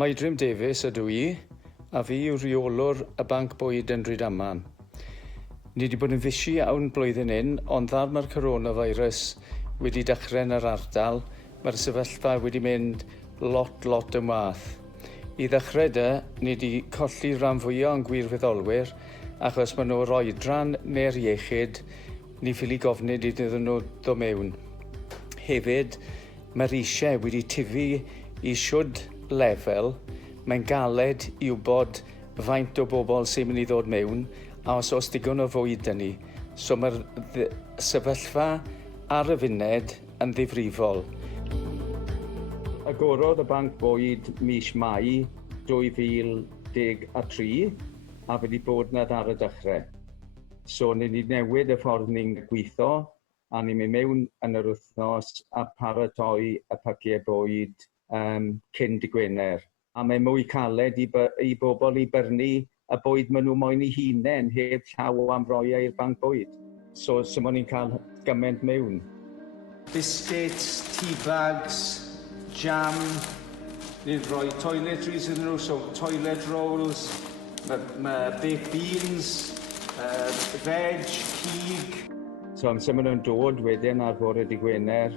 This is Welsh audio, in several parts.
Mydrim Davies ydw i, a fi yw rheolwr y Banc Bwyd Rhydaman. Ni wedi bod yn fisi iawn blwyddyn hyn, ond ddar mae'r coronavirus wedi dechrau yn yr ardal, mae'r sefyllfa wedi mynd lot yn wath. I ddechrau ni wedi colli rhan fwyaf o'n gwirfoddolwyr, achos maen nhw'r oedran neu'r iechyd, ni ffili gofnod iddyn nhw ddod mewn. Hefyd, mae'r eisiau wedi tifu i siwd lefel, mae'n galed i wybod faint o bobl sy'n mynd i ddod mewn, a os digon o fwyd dyn ni. So mae'r sefyllfa ar y funed yn ddifrifol. Agorodd y Banc Bwyd mis Mai 2013 a fe wedi bod yna ar y dechrau. So ni wedi newid y ffordd ni'n gweithio, a ni'n mynd mewn yn yr wythnos a paratoi y paciau bwyd cyn dy Gwener. A mae mwy caled i bobl i byrnu y bwyd maen nhw moyn i hunain heb llaw o amrywiaeth i'r Banc Bwyd. So maen nhw'n cael gymaint mewn. Biscuits, tea bags, jam, ni'n rhoi toiletries yn nhw, so toilet rolls, mae baked beans, veg, cig. So amser maen nhw'n dod wedyn ar bore dy Gwener,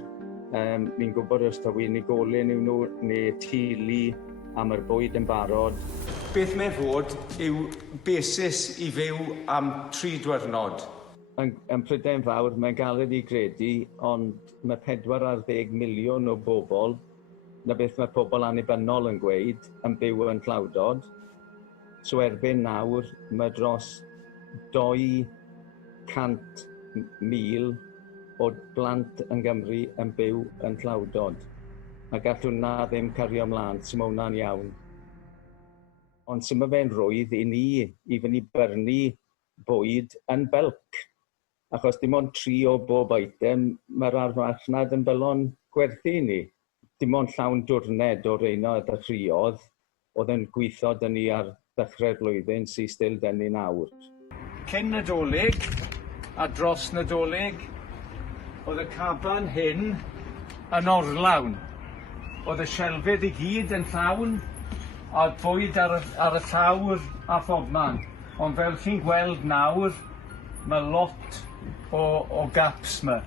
ni'n gwybod os da wy'n unigolyn nhw neu tulu am yr bwyd yn barod. Beth mae fod yw basis i fyw am 3 diwrnod. Yn Prydain Fawr mae'n galed i gredu, ond mae 40 miliwn o bobl, na beth mae pobl annibynnol yn gweud, yn byw yn Llawdod. So erbyn nawr mae dros 200,000 o blant yn Gymru yn byw yn Llawdod. A gall hwnna ddim cario ymlaen, sy'n mae hwnna'n iawn. Ond sy'n mae fe'n rwydd i ni i fynd i byrnu bwyd yn bylc. Achos dim ond 3 o bob eitem, mae'r arfarchnad yn bylon gwerthu ni. Dim ond llawn diwrnod o reino y dechreuodd, oedd yn gweithio dyn ni ar ddechrau'r blwyddyn sy'n still dyn ni nawr. Cyn Nadolig a dros Nadolig, oedd y caban hyn yn orlawn. Oedd y shelfydd i gyd yn llawn, a bwyd ar y llawr a phobman. Ond fel chi'n gweld nawr, mae lot o gaps yma.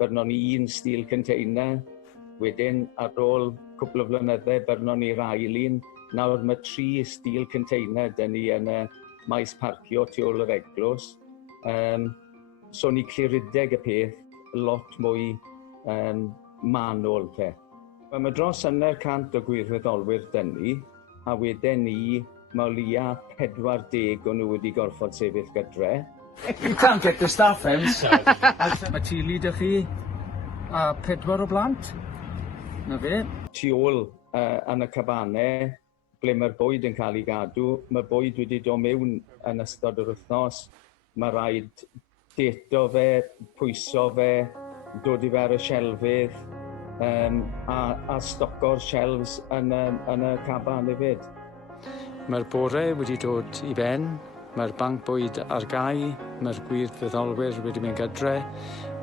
Byrnon ni 1 steel container, wedyn ar ôl cwpl o flynyddau byrnon ni'r ail un. Nawr mae 3 steel container dyn ni yn y maes parcio tu ôl yr eglwys. So ni clirideg y peth lot mwy manwl te. Mae dros 100 o gwirfoddolwyr dyn ni, a wedyn ni mae o leia 40 o nhw wedi gorfod sefyll gytre. You can't get the staff in. Mae tulu dy chi a 4 o blant. Na fe. Tu ôl yn y cabanau, ble mae'r bwyd yn cael ei gadw, mae bwyd wedi dod mewn yn ystod yr wythnos. Mae rhaid deto fe, pwyso fe, dod i fe ar y shelfydd, a stoco'r shelves yn y caban hefyd. Mae'r bore wedi dod i ben, mae'r Banc Bwyd ar gau, mae'r gwirfoddolwyr wedi mynd gytre,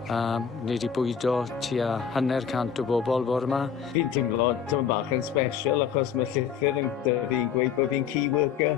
ni wedi bwydo tua 100 o bobl bore yma. Fi'n teimlo bach yn special achos mae llythyr yn dweud bod fi'n key worker.